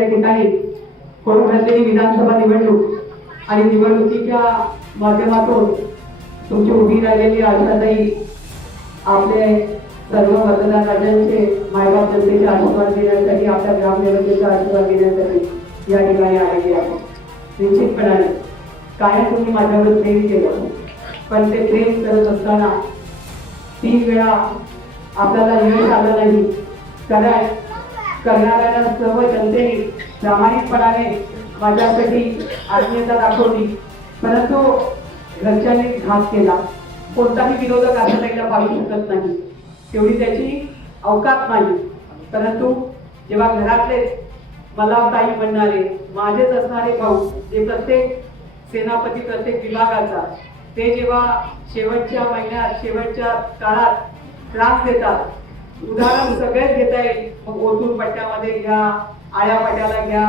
या ठिकाणी होऊ घातलेली विधानसभा निवडणूक आणि निवडणुकीच्या माध्यमातून तुमची उभी राहिलेली आशाताई आपले सर्व मतदार राजांचे मायबाप जनतेचे आशीर्वाद देण्यासाठी आपल्या ग्रामदेवतेचा आशीर्वाद देण्यासाठी या ठिकाणी आलेली आहे. निश्चितपणाने काय तुम्ही माझ्यावर प्रेम केलं, पण ते प्रेम करत असताना 3 वेळा आपल्याला यश आलं नाही. करणाऱ्यांना सर्व जनतेने प्रामाणिकपणाने माझ्यासाठी आत्मीयता दाखवली, परंतु घरच्यांनी घात केला. कोणताही विरोधक आशाताईला पाडू शकत नाही, तेवढी त्याची अवकात नाही. परंतु जेव्हा घरातलेच मला ताई म्हणणारे माझेच असणारे भाऊ, जे प्रत्येक सेनापती प्रत्येक विभागाचा, ते जेव्हा शेवटच्या महिन्यात शेवटच्या काळात त्रास देतात, उदाहरण सगळेच घेता येईल. मग ओतूर पट्ट्यामध्ये घ्या, आळ्यापाट्याला घ्या,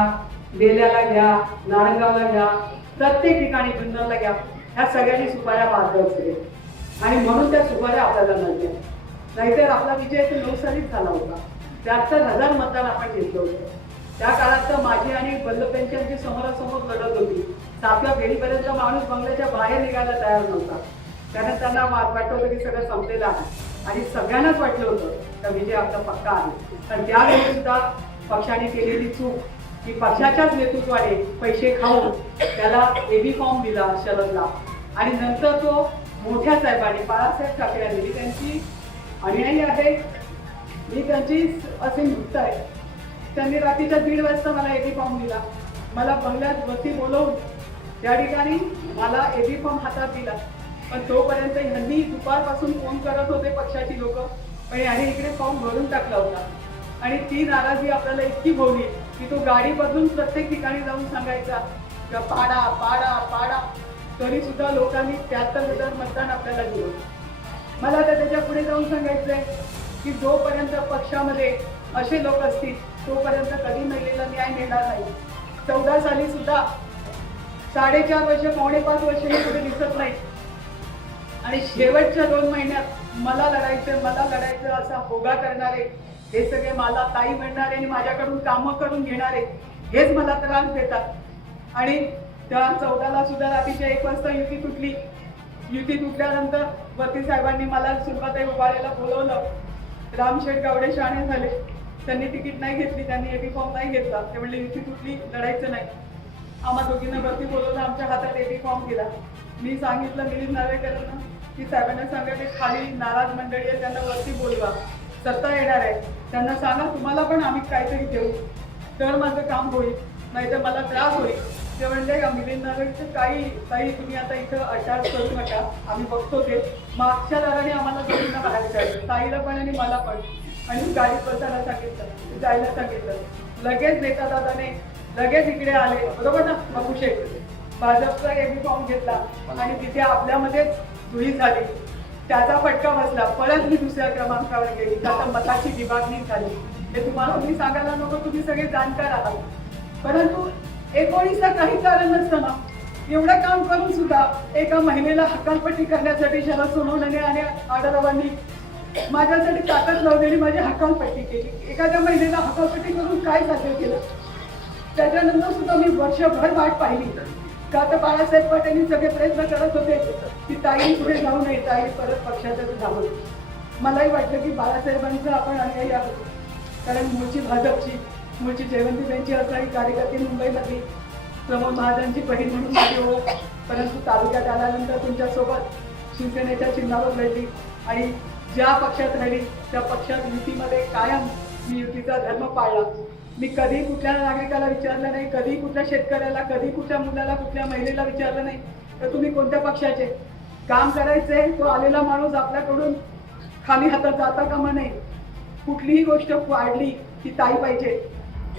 बेल्याला घ्या, नारंगावला घ्या, प्रत्येक ठिकाणी जुन्नरला घ्या, ह्या सगळ्यांनी सुपाऱ्या बांधल्या असते आणि म्हणून त्या सुपाऱ्या आपल्याला नव्हत्या. नाहीतर आपला विजय 9 सालीच झाला होता. 73,000 मतदान आपण घेतलं होतं. त्या काळात तर माझी आणि वल्लभपेंच्यांची समोरासमोर लढत होती. 7व्या फेरीपर्यंत माणूस बंगल्याच्या बाहेर निघायला तयार नव्हता, कारण त्यांना वाटत होतं की सगळं संपलेलं आहे आणि सगळ्यांनाच वाटलं होतं का विजय आपला पक्का आहे. पण त्यावेळी सुद्धा पक्षाने केलेली चूक की पक्षाच्याच नेतृत्वाने पैसे खाऊन त्याला एबी फॉर्म दिला शरदला, आणि नंतर तो मोठ्या साहेबांनी बाळासाहेब ठाकरे यांनी त्यांची अनुयायी आहे, मी त्यांची असे मुक्त आहे. त्यांनी रात्रीच्या 1:30 वाजता मला एबी फॉर्म दिला. मला बंगल्यात वरती बोलवून त्या ठिकाणी मला एबी फॉर्म हातात दिला. पण तोपर्यंत ह्यांनी दुपारपासून फोन करत होते पक्षाची लोक, पण याने इकडे फॉर्म भरून टाकला होता. आणि ती नाराजी आपल्याला इतकी भोवली की तो गाडी बदलून प्रत्येक ठिकाणी जाऊन सांगायचा का पाडा पाडा पाडा, तरी सुद्धा लोकांनी 73,000 मतदान आपल्याला दिलं. मला तर त्याच्या पुढे जाऊन सांगायचंय की जोपर्यंत पक्षामध्ये असे लोक असतील तोपर्यंत कधी महिलेला न्याय मिळणार नाही. 14 साली सुद्धा 4.5 वर्ष 4.5 वर्ष हे पुढे दिसत नाही, आणि शेवटच्या 2 महिन्यात मला लढायचं असा होगा करणारे हे सगळे मला ताई म्हणणारे आणि माझ्याकडून कामं करून घेणारे हेच मला त्रास देतात. आणि त्या 14ला सुद्धा रात्रीच्या 1 वाजता युती तुटली. युती तुटल्यानंतर वरती साहेबांनी मला सुरुवात उभारायला बोलवलं. रामशेठ गावडे शहाणे झाले, त्यांनी तिकीट नाही घेतली, त्यांनी एबी फॉर्म नाही घेतला. ते म्हणले युती तुटली, लढायचं नाही. आम्हा दोघींना वरती बोलवलं, आमच्या हातात एबी फॉर्म दिला. मी सांगितलं मिलिंद नार्वेकरांना की साहेबांना सांगा ते खाली नाराज मंडळी आहे त्यांना वरती बोलवा, सत्ता येणार आहे, त्यांना सांगा तुम्हाला पण आम्ही काहीतरी देऊ, तर माझं काम होईल, नाहीतर मला त्रास होईल. ते म्हणले का मिलिंद नार्वेकर काही तुम्ही आता इथं अटॅच करू नका, आम्ही बघतो ते. मागच्या दाराने आम्हाला दोघींना बाहेर काढलं, ताईला पण आणि मला पण, आणि गाडीत बसायला सांगितलं, जायला सांगितलं. लगेच नेता दादाने लगेच इकडे आले, बरोबर ना बाबूशेठ, भाजपचा एबी फॉर्म घेतला आणि तिथे आपल्यामध्येच जुळी झाली. त्याचा फटका बसला. परत मी 2ऱ्या क्रमांकावर गेली, आता मताची विभागणी झाली. हे तुम्हाला मी सांगायला नको, तुम्ही सगळे जाणकार आहात. परंतु 19ला काही कारण नसताना एवढं काम करून सुद्धा एका महिलेला हकालपट्टी करण्यासाठी शरद सोनवणे आणि आढळरावांनी माझ्यासाठी ताकद लावलेली माझी हकालपट्टी केली. एखाद्या महिलेला हकालपट्टी करून काय साध्य केलं? त्याच्यानंतर सुद्धा मी वर्षभर वाट पाहिली का तर बाळासाहेब पाटील सगळे प्रयत्न करत होते की ताई पुढे जाऊ नये, ताई परत पक्षाचं जावं. मलाही वाटलं की बाळासाहेबांचं आपण अनुयायी आहोत, कारण मूळची भाजपची, मूळची जयवंतीबाईंची असणारी कार्यकर्ती मुंबईमधली, प्रमोद महाजनची बहीण म्हणून माझी ओळख. परंतु तालुक्यात आल्यानंतर तुमच्यासोबत शिवसेनेच्या चिन्हावर लढली आणि ज्या पक्षात राहिली त्या पक्षात युतीमध्ये कायम मी युतीचा धर्म पाळला. मी कधी कुठल्या नागरिकाला विचारलं नाही, कधी कुठल्या शेतकऱ्याला, कधी कुठल्या मुलाला, कुठल्या महिलेला विचारलं नाही तर तुम्ही कोणत्या पक्षाचे. काम करायचे, तो आलेला माणूस आपल्याकडून खाली हातात जाता कामा नये. कुठलीही गोष्ट वाढली की ताई पाहिजे,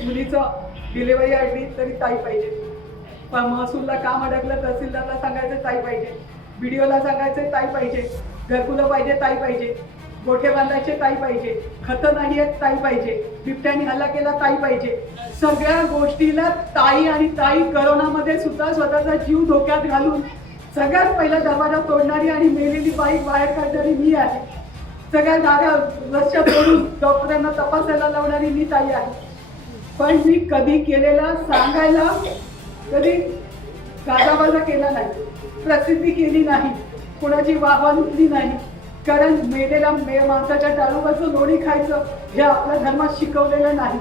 मुलीचं डिलिव्हरी अडली तरी ताई पाहिजे, पण महसूलला काम अडकलं तहसीलदारला सांगायचं ताई पाहिजे, बीडीओला सांगायचं ताई पाहिजे, घरकुलं पाहिजे ताई पाहिजे, गोठे बांधायचे ताई पाहिजे, खतं नाही आहेत ताई पाहिजे, बिबट्याने हल्ला केला ताई पाहिजे. सगळ्या गोष्टीला ताई आणि ताई. करोनामध्ये सुद्धा स्वतःचा जीव धोक्यात घालून सगळ्यात पहिला दरवाजा तोडणारी आणि मेलेली बाईक बाहेर काढणारी मी आहे. सगळ्या दाऱ्या रस्त्या तोडून डॉक्टरांना तपासायला लावणारी मी ताई आहे. पण मी कधी केलेला सांगायला कधी गाजाबाजा केला नाही, प्रसिद्धी केली नाही, कोणाची वाहवा लुटली नाही. कारण मेलेल्या माणसाच्या टाळूवरचं लोणी खायचं हे आपल्या धर्मात शिकवलेलं नाही.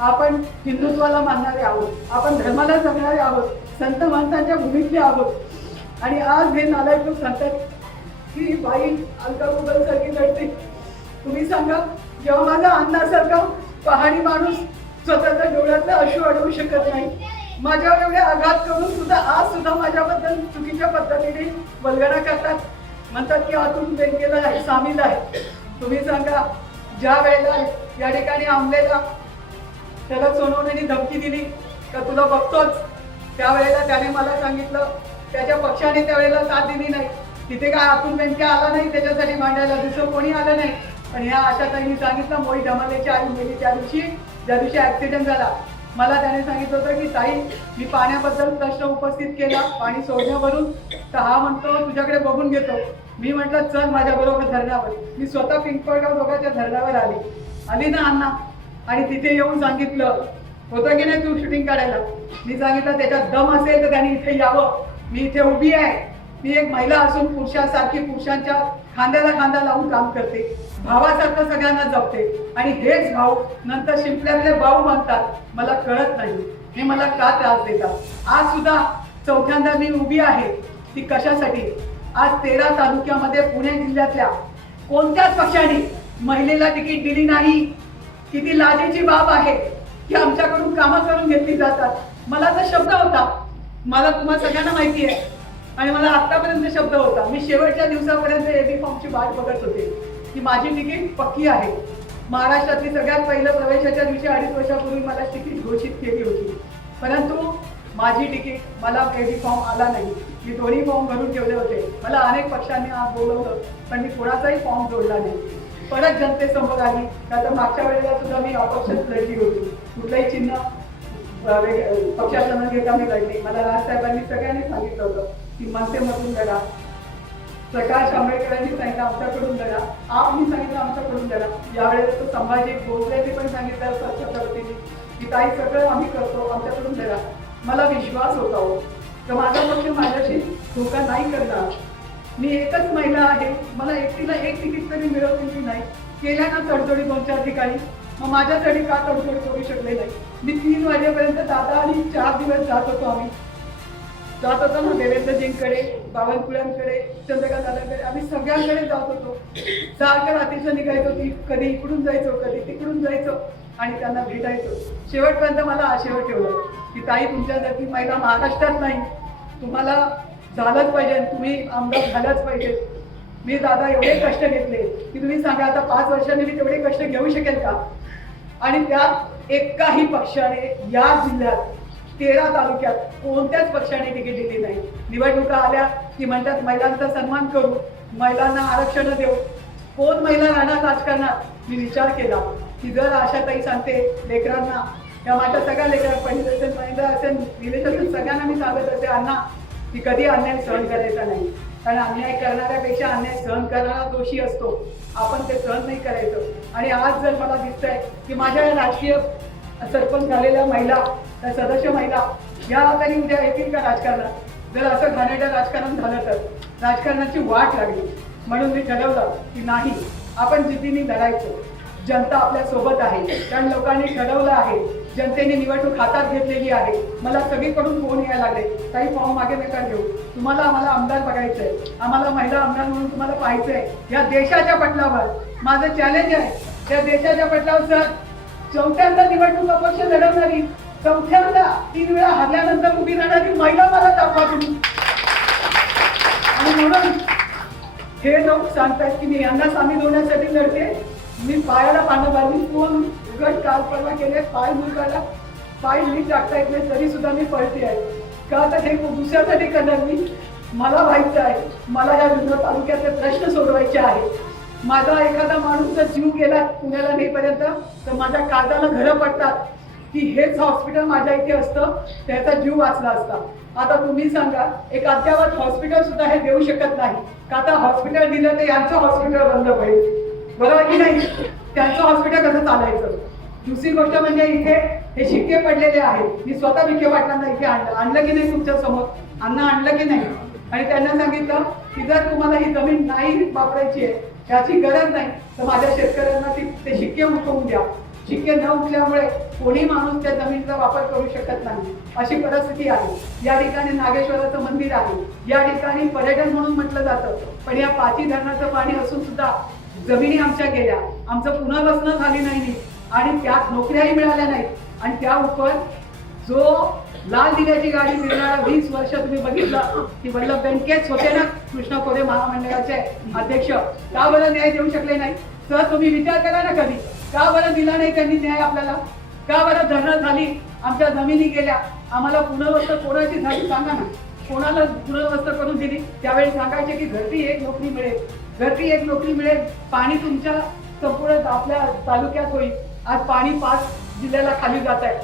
आपण हिंदुत्वाला मानणारे आहोत, आपण धर्माला जगणारे आहोत, संत माणसांच्या भूमीतले आहोत. आणि आज हे नालायक लोक सांगतात की बाई अलका कुबल सारखी लढते. तुम्ही सांगा, जेव्हा माझा अण्णासारखा पहाडी माणूस स्वतःच्या डोळ्यातलं अश्रू अडवू शकत नाही, माझ्यावर एवढे आघात करून सुद्धा आज सुद्धा माझ्याबद्दल चुकीच्या पद्धतीने वल्गना करतात, म्हणतात की अतुल बेनकेला सामील आहे. तुम्ही सांगा, ज्या वेळेला या ठिकाणी आमलेला त्याला सोनवण्याने धमकी दिली का तुला बघतोच, त्यावेळेला त्याने मला सांगितलं त्याच्या पक्षाने त्यावेळेला साथ दिली नाही. तिथे काय अतुल बेनके आला नाही त्याच्यासाठी मांडायला, दुसरं कोणी आलं नाही. पण ह्या आशाताईंनी सांगितलं, मोही धमालेची आई मेली त्या दिवशी ऍक्सिडेंट झाला. मला त्याने सांगितलं होतं की ताई, मी पाण्याबद्दल प्रश्न उपस्थित केला पाणी सोडण्यावरून, तर हा म्हणतो तुझ्याकडे बघून घेतो. मी म्हटलं चल माझ्याबरोबर धरणावर. मी स्वतः पिंपळगाव दोघांच्या धरणावर आली ना अण्णा, आणि तिथे येऊन सांगितलं होतं की नाही तू शूटिंग काढायला. मी सांगितलं त्याच्यात दम असेल तर त्यांनी इथे यावं, मी इथे उभी आहे. मी एक महिला असून पुरुषासारखी पुरुषांच्या खांद्याला खांदा लावून काम करते, भावासारखं सगळ्यांना जपते. आणि हेच भाऊ नंतर शिंपल्यातले भाऊ म्हणतात. मला कळत नाही हे मला का त्रास देतात. आज सुद्धा चौथ्यांदा मी उभी आहे. ती कशासाठी? आज 13 तालुक्यामध्ये पुणे जिल्ह्यातल्या कोणत्याच पक्षाने महिलेला तिकीट दिली नाही. किती लाजेची बाब आहे की आमच्याकडून कामं करून घेतली जातात. मला तर शब्द होता, मला तुम्हाला सगळ्यांना माहिती आहे, आणि मला आतापर्यंत शब्द होता. मी शेवटच्या दिवसापर्यंत एबी फॉर्मची वाट बघत होते की माझी तिकीट पक्की आहे. महाराष्ट्रातली सगळ्यात पहिलं प्रवेशाच्या दिवशी 2.5 वर्षापूर्वी मला तिकीट घोषित केली होती, परंतु माझी तिकीट मला एबी फॉर्म आला नाही. मी दोन्ही फॉर्म भरून ठेवले होते. मला अनेक पक्षांनी आज बोलवलं, पण मी कोणाचाही फॉर्म जोडला नाही. परत जनतेसमोर आली, तर मागच्या वेळेला सुद्धा मी अपक्षात लढली होती. कुठलंही चिन्ह पक्षाचं न घेता मी लढली. मला राजसाहेबांनी सगळ्यांनी सांगितलं होतं की मनसेमधून लढा. प्रकाश आंबेडकरांनी सांगितलं आमच्याकडून लढा, आपनी सांगितलं आमच्याकडून लढा. यावेळेला तो संभाजी भोसलेंनी पण सांगितलं स्वच्छता वतीने की ताई सगळं आम्ही करतो, आमच्याकडून लढा. मला विश्वास होता हो तर माझा पक्ष माझ्याशी धोका नाही करणार. मी एकच महिला आहे, मला एकटीला एक तिकीट तरी मिळवलेली नाही. केल्या ना तडजोडी 2-4 ठिकाणी, मग माझ्यासाठी का तडजोड करू शकले नाही. मी 3 वाजेपर्यंत दादा आणि 4 दिवस जात होतो. आम्ही जात होतो ना देवेंद्रजींकडे, बावनकुळ्यांकडे, चंद्रकांत दादांकडे, आम्ही सगळ्यांकडे जात होतो. सारखं रात्रीचं निघायचो, की कधी इकडून जायचो कधी तिकडून जायचो आणि त्यांना भेटायचो. शेवटपर्यंत मला आशेवर ठेवलं की ताई तुमच्यासारखी महिला महाराष्ट्रात नाही, तुम्हाला झालंच पाहिजे, तुम्ही आमदार झालाच पाहिजे. मी दादा एवढे कष्ट घेतले की तुम्ही सांगा आता 5 वर्षांनी मी तेवढे कष्ट घेऊ शकेल का? आणि त्यात एकाही पक्षाने या जिल्ह्यात 13 तालुक्यात कोणत्याच पक्षाने तिकीट दिली नाही. निवडणुका आल्या की म्हणतात महिलांचा सन्मान करू, महिलांना आरक्षण देऊ. कोण महिला राहणार राजकारणात? मी विचार केला की जर आशाताई सांगते लेकरांना, या माझ्या सगळ्या लेकरांना, पंडित असेल, महिला असेल, रिलेशन असेल, सगळ्यांना मी सांगत असे अण्णा की कधी अन्याय सहन करायचा नाही. कारण अन्याय करणाऱ्यापेक्षा अन्याय सहन करणारा दोषी असतो, आपण ते सहन नाही करायचं. आणि आज जर मला दिसतंय की माझ्या राजकीय सरपंच झालेल्या महिला, त्या सदस्य महिला या तरी उद्या येतील का राजकारणात? जर असं घाणेरडं राजकारण झालं तर राजकारणाची वाट लागली. म्हणून मी ठरवलं की नाही, आपण जिद्दीने लढायचं. जनता आपल्या सोबत आहे, कारण लोकांनी ठरवलं आहे, जनतेने निवडणूक हातात घेतलेली आहे. मला सगळीकडून फोन यायला लागले, काही फॉर्म मागे नका घेऊ, तुम्हाला आम्हाला आमदार बघायचंय, आम्हाला महिला आमदार म्हणून तुम्हाला पाहायचंय. या देशाच्या पटलावर माझं चॅलेंज आहे. या देशाच्या पटलावर सर 4थ्यांदा निवडणूक अपक्ष लढवणारी, 4थ्यांदा 3 वेळा हरल्यानंतर उभी राहणारी महिला मला दाखवा तुम्ही. आणि म्हणून हे लोक सांगतात की मी यांना सामील होण्यासाठी लढते. मी पायाला पानं बांधली, कोण उघड काल परवा केले, पाय मुलगाला पाय नीट टाकता येत नाही तरी सुद्धा मी पळते आहे. का तर हे दुसऱ्यासाठी करणार मी, मला व्हायचं आहे. मला या जुन्नर तालुक्यातले प्रश्न सोडवायचे आहे. माझा एखादा माणूस जर जीव गेला पुण्याला नेईपर्यंत तर माझ्या काळजाला घरं पडतात की हेच हॉस्पिटल माझ्या इथे असतं, त्याचा जीव वाचला असता. आता तुम्ही सांगा, एक अद्यावत हॉस्पिटल सुद्धा हे देऊ शकत नाही. का तर हॉस्पिटल दिलं तर यांचं हॉस्पिटल बंद पडेल, बरोबर की नाही? त्यांचं हॉस्पिटल कसं चालायचं? दुसरी गोष्ट म्हणजे इथे हे शिक्के पडलेले आहेत. मी स्वतः विखे पाटलांना इथे आणलं की नाही तुमच्या समोर, अन्न आणलं की नाही, आणि त्यांना सांगितलं की जर तुम्हाला ही जमीन नाही वापरायची आहे, याची गरज नाही, तर माझ्या शेतकऱ्यांना ते शिक्के उठवून द्या. शिक्के न उठल्यामुळे कोणी माणूस त्या जमिनीचा वापर करू शकत नाही, अशी परिस्थिती आहे. या ठिकाणी नागेश्वराचं मंदिर आहे, या ठिकाणी पर्यटन म्हणून म्हटलं जातं, पण या पाची धरणाचं पाणी असून सुद्धा जमिनी आमच्या गेल्या, आमचं पुनर्वसन झाली नाही आणि त्यात नोकऱ्याही मिळाल्या नाहीत. आणि त्या उपर जो लाल दिव्याची गाडी फिरणारा 20 वर्ष तुम्ही बघितलं की वल्लभ बेनकेच होते ना कृष्णा खोरे महामंडळाचे अध्यक्ष, का बरं न्याय देऊ शकले नाही? सर तुम्ही विचार करा ना कधी, का बरं दिला नाही त्यांनी न्याय आपल्याला? का बरं धरणं झाली, आमच्या जमिनी गेल्या, आम्हाला पुनर्वसन कोणाची झाली सांगा ना, कोणाला पुनर्वसन करून दिली? त्यावेळी सांगायचे की घरटी एक नोकरी मिळेल, घरटी एक नोकरी मिळेल, पाणी तुमच्या संपूर्ण आपल्या तालुक्यात होईल. आज पाणी 5 जिल्ह्याला खाली जात आहे,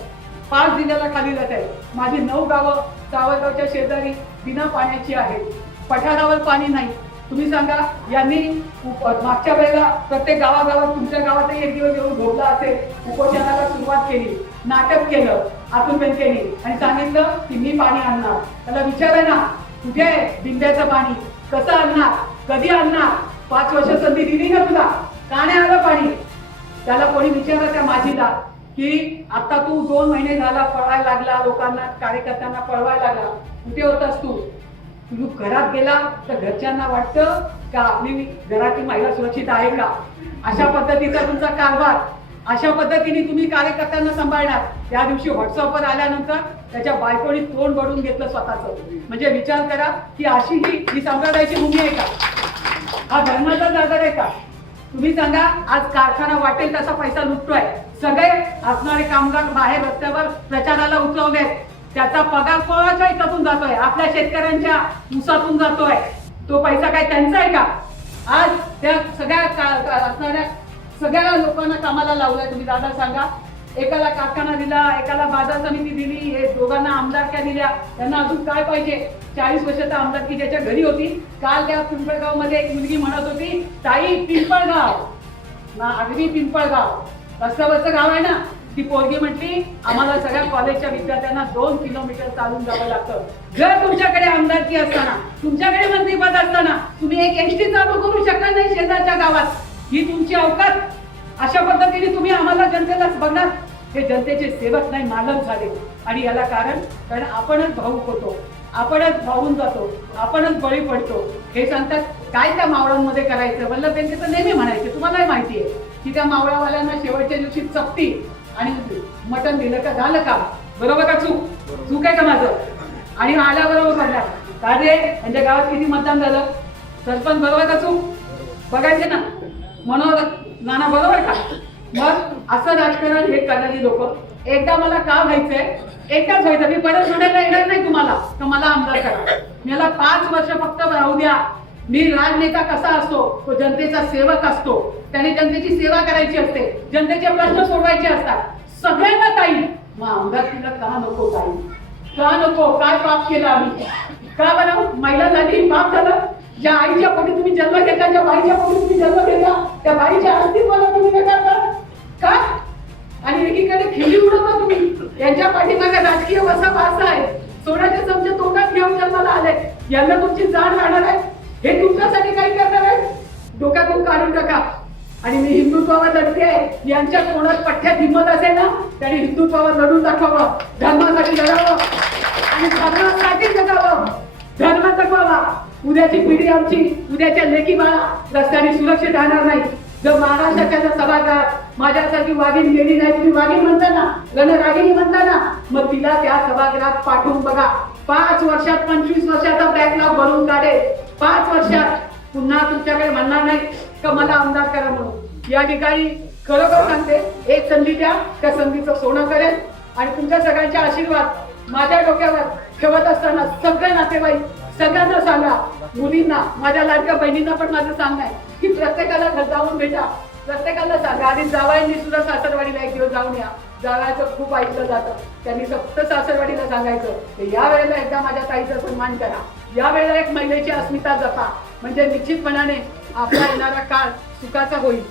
5 जिल्ह्याला खाली जात आहे. माझी 9 गावं सावरगावच्या शेजारी बिना पाण्याची आहेत, पठारावर पाणी नाही. तुम्ही सांगा, यांनी मागच्या वेळेला प्रत्येक गावागावात, तुमच्या गावातही एक दिवस येऊन झोपला असेल, उपोषणाला सुरुवात केली, नाटक केलं अतुल बेनकेनी आणि सांगितलं की मी पाणी आणणार. त्याला विचारा ना, तुझे बिंद्याचं पाणी कसं आणणार, कधी आणणार? 5 वर्ष संधी दिली ना तुला, का नाही आलं पाणी? त्याला कोणी विचारलं त्या माझीला की आता तू 2 महिने झाला पळायला लागला, लोकांना कार्यकर्त्यांना पळवायला लागला, कुठे होतास तू? तू घरात गेला तर घरच्यांना वाटतं का आपली घरातील महिला सुरक्षित आहे का? अशा पद्धतीचा तुमचा कारभार, अशा पद्धतीने तुम्ही कार्यकर्त्यांना सांभाळणार. त्या दिवशी व्हॉट्सअपवर आल्यानंतर त्याच्या बायकोनी तोंड बडून घेतलं स्वतःचं. म्हणजे विचार करा की अशी ही सांभाळायची भूमी आहे का? हा धर्माचा जागर आहे का? तुम्ही सांगा, आज कारखाना वाटेल तसा पैसा लुटतोय, सगळे असणारे कामगार बाहेर रस्त्यावर प्रचाराला उतरवले, त्याचा पगार कोणाच्या हितातून जातोय? आपल्या शेतकऱ्यांच्या ऊसातून जातोय. तो पैसा काय त्यांचा आहे का? आज त्या असणाऱ्या सगळ्या लोकांना कामाला लावलाय. तुम्ही दादा सांगा, एकाला कारखाना दिला, एकाला बाजार समिती दिली, हे दोघांना आमदारक्या दिल्या, त्यांना अजून काय पाहिजे? 40 वर्षाचा आमदारकी ज्याच्या घरी होती. काल त्या पिंपळगाव मध्ये एक मुलगी म्हणत होती, ताई पिंपळगाव ना, अगदी पिंपळगाव रस्त्यावरचं गाव आहे ना. ती पोरगी म्हटली, आम्हाला सगळ्या कॉलेजच्या विद्यार्थ्यांना 2 किलोमीटर चालून जावं लागतं. जर तुमच्याकडे आमदारकी असताना, तुमच्याकडे मंत्रीपद असताना तुम्ही एक एसटी चालू करू शकत नाही शेजारच्या गावात, ही तुमची अवकात? अशा पद्धतीने तुम्ही आम्हाला जनतेला बघणार? हे जनतेचे सेवक नाही, मालक झाले. आणि याला कारण आपणच भावूक होतो, आपणच भावून जातो, आपणच बळी पडतो. हे सांगतात काय त्या मावळांमध्ये करायचं? वल्लभ बेनके तर नेहमी म्हणायचे, तुम्हालाही माहिती आहे की त्या मावळावाल्यांना शेवटच्या दिवशी चपटी आणि मटण दिलं का झालं का? बरोबर का चूक आहे का माझं? आणि आल्याबरोबर म्हणणार का रे यांच्या गावात किती मतदान झालं? सरपंच बरोबर का चूक? बघायचे ना, म्हणून नाना बरोबर का? मग असं राजकारण हे करणारी लोक. एकदा मला का व्हायचंय, एकदाच व्हायचं, मी परत सोडायला येणार नाही तुम्हाला का मला आमदार करा. मला 5 वर्ष फक्त राहू द्या. मी राजनेता कसा असतो, तो जनतेचा सेवक असतो. त्याने जनतेची सेवा करायची असते, जनतेचे प्रश्न सोडवायचे असतात. सगळ्यांना ताई, मग आमदारकीला का नको ताई? का नको? काय पाप केलं आम्ही? का बरं महिला झाली पाप झालं? ज्या आईच्या पोटी तुम्ही जन्म घेतला, ज्या बाईच्या पोटी तुम्ही जन्म घेतला, त्या बाईच्या अस्तित्वाला तुम्ही नकार का? आणि एकीकडे खिल्ली उडवता तुम्ही. यांच्या पाठीमागे राजकीय वसा आहे. सोन्याचे चमचे तोंडात घेऊन जन्माला आले. यांना तुमची जाण राहणार आहे? हे तुमच्यासाठी काही करणार आहे? डोक्यातून काढून टाका. आणि मी हिंदुत्वावर लढते आहे. यांच्या तोंडात पठ्ठ्यात हिंमत असेल ना, त्यांनी हिंदुत्वावर लढून दाखवावं, धर्मासाठी लढावं आणि धर्मासाठी जगावं, धर्म जगवावा. उद्याची पिढी आमची, उद्याच्या लेकी बाळा रस्त्याने सुरक्षित राहणार नाही. जर महाराष्ट्राच्या सभागृहात माझ्यासारखी वाघीण गेली नाही, तुम्ही वाघीण म्हणता ना, रणरागिणी म्हणता ना, मग तिला त्या सभागृहात पाठवून बघा. 5 वर्षात 25 वर्षाचा बॅकलॉग भरून काढेल. 5 वर्षात पुन्हा तुमच्याकडे म्हणणार नाही का मला आमदार करा म्हणून. या ठिकाणी खरोखर सांगते, एक संधी द्या, त्या संधीचं सोनं करेल. आणि तुमच्या सगळ्यांचे आशीर्वाद माझ्या डोक्यावर ठेवत असताना सगळे नातेवाईक सगळ्यांना सांगा, मुलींना, माझ्या लाडक्या बहिणींना पण माझं सांगणं आहे की प्रत्येकाला घर जाऊन भेटा, प्रत्येकाला सांगा. आणि जावयांनी सुद्धा सासरवाडीला एक दिवस जाऊन या. जावयाचं खूप ऐकलं जातं, त्यांनी फक्त सासरवाडीला सांगायचं या वेळेला एकदा माझ्या ताईचा सन्मान करा, या वेळेला एक महिलेची अस्मिता जपा. म्हणजे निश्चितपणाने आपला येणारा काळ सुखाचा होईल,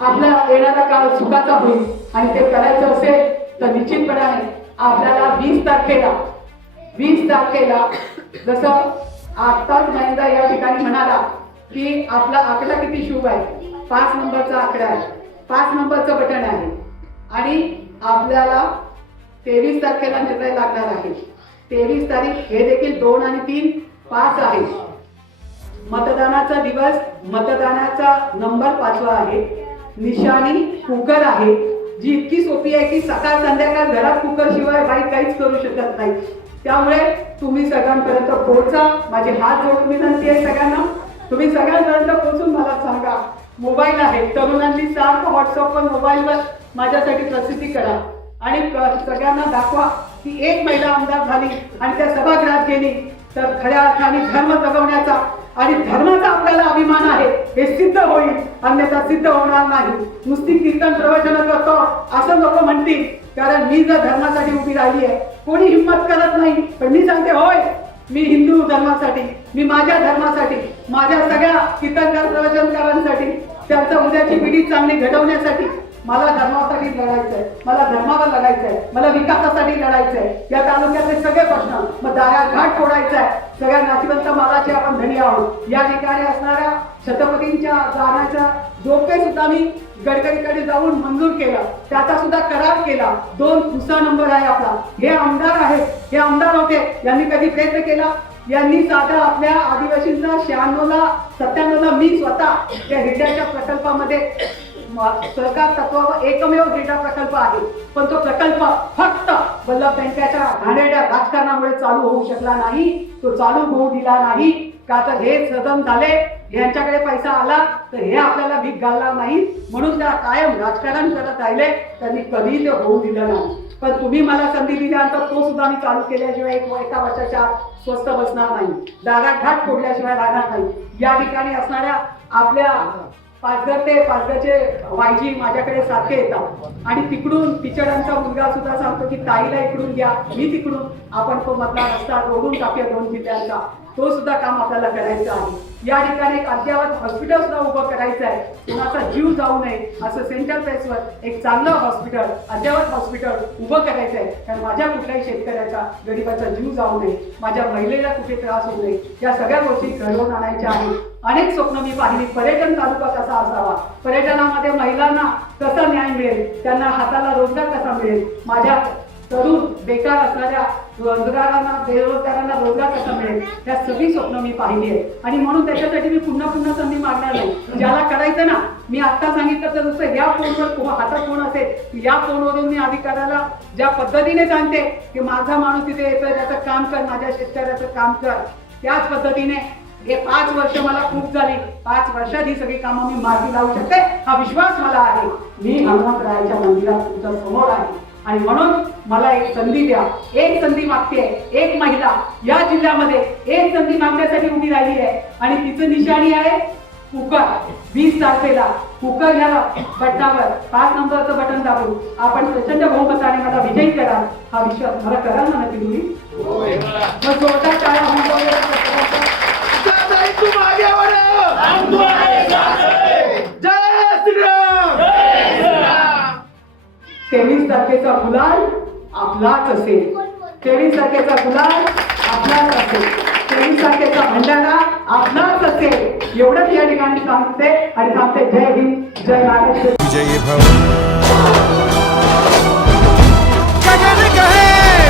आपला येणारा काळ सुखाचा होईल. आणि ते करायचं असेल तर निश्चितपणे आपल्याला 20 तारखेला जसं आत्ताच महेंद्र या ठिकाणी म्हणाला की आपला आकडा किती शुभ आहे, 5 नंबरचा आकडा आहे, 5 नंबरचं बटन आहे आणि आपल्याला 23 तारखेला निर्णय लागणार आहे. 23 तारीख हे देखील 2 आणि 3 5 आहे. मतदानाचा दिवस, मतदानाचा नंबर 5वा आहे. निशाणी कुकर आहे, जी इतकी सोपी आहे की सकाळ संध्याकाळ घरात कुकर शिवाय बाई काहीच करू शकत नाही. त्यामुळे तुम्ही सगळ्यांपर्यंत पोहोचा. माझे हात जोडून विनंती आहे सगळ्यांना, तुम्ही सगळ्यांपर्यंत पोहोचून मला सांगा. मोबाईल आहे, तरुणांनी सारखं व्हॉट्सअपवर मोबाईलवर माझ्यासाठी प्रसिद्धी करा आणि सगळ्यांना दाखवा की एक महिला आमदार झाली आणि त्या सभागृहात गेली तर खऱ्या अर्थाने धर्म जगवण्याचा आणि धर्माचा आपल्याला अभिमान आहे हे सिद्ध होईल, अन्यथा सिद्ध होणार नाही. नुसती कीर्तन प्रवचन करतो असं लोक म्हणतील, कारण मी जर धर्मासाठी उभी राहिली आहे, कोणी हिंमत करत नाही, पण मी सांगते होय, मी हिंदू धर्मासाठी, मी माझ्या धर्मासाठी, माझ्या सगळ्या कीर्तनकार प्रवचनकारांसाठी, त्यांच्या उद्याची पिढी चांगली घडवण्यासाठी मला धर्मासाठी लढायचंय, मला धर्मावर लढायचंय, मला विकासासाठी लढायचंय. या तालुक्यातले सगळे प्रश्न मग दाया घाट फोडायचा आहे. सगळ्या नाशिवंत मालाचे आपण धनी आहोत. या ठिकाणी असणाऱ्या छत्रपतींच्या जाण्याचा जोपे सुद्धा मी गडकरीकडे जाऊन मंजूर केला, त्याचा सुद्धा करार केला. 2 दुसरा नंबर आहे आपला. हे आमदार आहेत, हे आमदार होते, यांनी कधी प्रयत्न केला? यांनी साधा आपल्या आदिवासींचा 96-97ला मी स्वतः त्या हिरड्याच्या प्रकल्पामध्ये सरकार तत्वावर एकमेव डेटा प्रकल्प आहे, पण तो प्रकल्प फक्त वल्लभ बँकेच्या घाणेरड्या राजकारणामुळे चालू होऊ शकला नाही. तो चालू होऊ दिला नाही का तर हे सदन झाले, यांच्याकडे पैसा आला तर हे आपल्याला भीक घालणार नाही, म्हणून त्या कायम राजकारण करत राहिले. त्यांनी कधी ते होऊ दिलं नाही. पण तुम्ही मला संधी दिल्यानंतर तो सुद्धा मी चालू केल्याशिवाय एका वर्षाच्या स्वस्त बसणार नाही, दारात घाट फोडल्याशिवाय राहणार नाही. या ठिकाणी असणाऱ्या आपल्या पाचघर ते पाचघरचे वायजी माझ्याकडे सारखे येतात आणि तिकडून पिचडांचा मुलगा सुद्धा सांगतो की ताईला इकडून घ्या, मी तिकडून, आपण तो मधला रस्ता रोडून टाकूया 2 जिल्ह्यांचा. तो सुद्धा काम आपल्याला करायचं आहे. या ठिकाणी एक अद्ययावत हॉस्पिटल सुद्धा उभं करायचं आहे. कुणाचा जीव जाऊ नये असं सेंट्रल प्लेसवर एक चांगलं हॉस्पिटल, अद्ययावत हॉस्पिटल उभं करायचं आहे. कारण माझ्या कुठल्याही शेतकऱ्याचा, गरीबाचा जीव जाऊ नये, माझ्या महिलेला कुठे त्रास होऊ नये, या सगळ्या गोष्टी घडवून आणायच्या आहेत. अनेक स्वप्न मी पाहिली. पर्यटन तालुका कसा असावा, पर्यटनामध्ये महिलांना कसा न्याय मिळेल, त्यांना हाताला रोजगार कसा मिळेल, माझ्या तरुण बेकार असणाऱ्या रोजगारांना, बेरोजगारांना रोजगार कसा मिळेल, या सगळी स्वप्न मी पाहिली आहे. आणि म्हणून त्याच्यासाठी मी पुन्हा संधी मागणार नाही. ज्याला करायचं ना, मी आता सांगितलं तर जसं या फोनवर हातात फोन असेल, या फोनवरून मी अधिकाऱ्याला ज्या पद्धतीने सांगते की माझा माणूस तिथे येतोय, त्याचं काम कर, माझ्या शेतकऱ्याचं काम कर, त्याच पद्धतीने हे 5 वर्ष मला खूप झाली. 5 वर्षात ही सगळी कामं मी मार्गी लावू शकते, हा विश्वास मला आहे. मी हनुमंतरायाच्या मंदिरात तुमच्या समोर आहे आणि म्हणून मला एक संधी द्या. एक संधी मागते, एक महिला या जिल्ह्यामध्ये एक संधी मागण्यासाठी उभी राहिली आहे आणि तिचं निशाणी आहे कुकर. 20 तारखेला कुकर ह्या बटनावर 5 नंबरचं बटन दाबून आपण प्रचंड बहुमताने मला विजयी कराल, हा विश्वास मला कराल ना नक्की तुम्ही? मग जोरदार टाळ्या होऊन 23 तारखेचा गुलाल आपलाच असेल. 23 तारखेचा गुलाल आपलाच असेल. 23 तारखेचा भंडारा आपलाच असेल. एवढंच या ठिकाणी सांगते आणि सांगते. जय हिंद, जय महाराष्ट्र.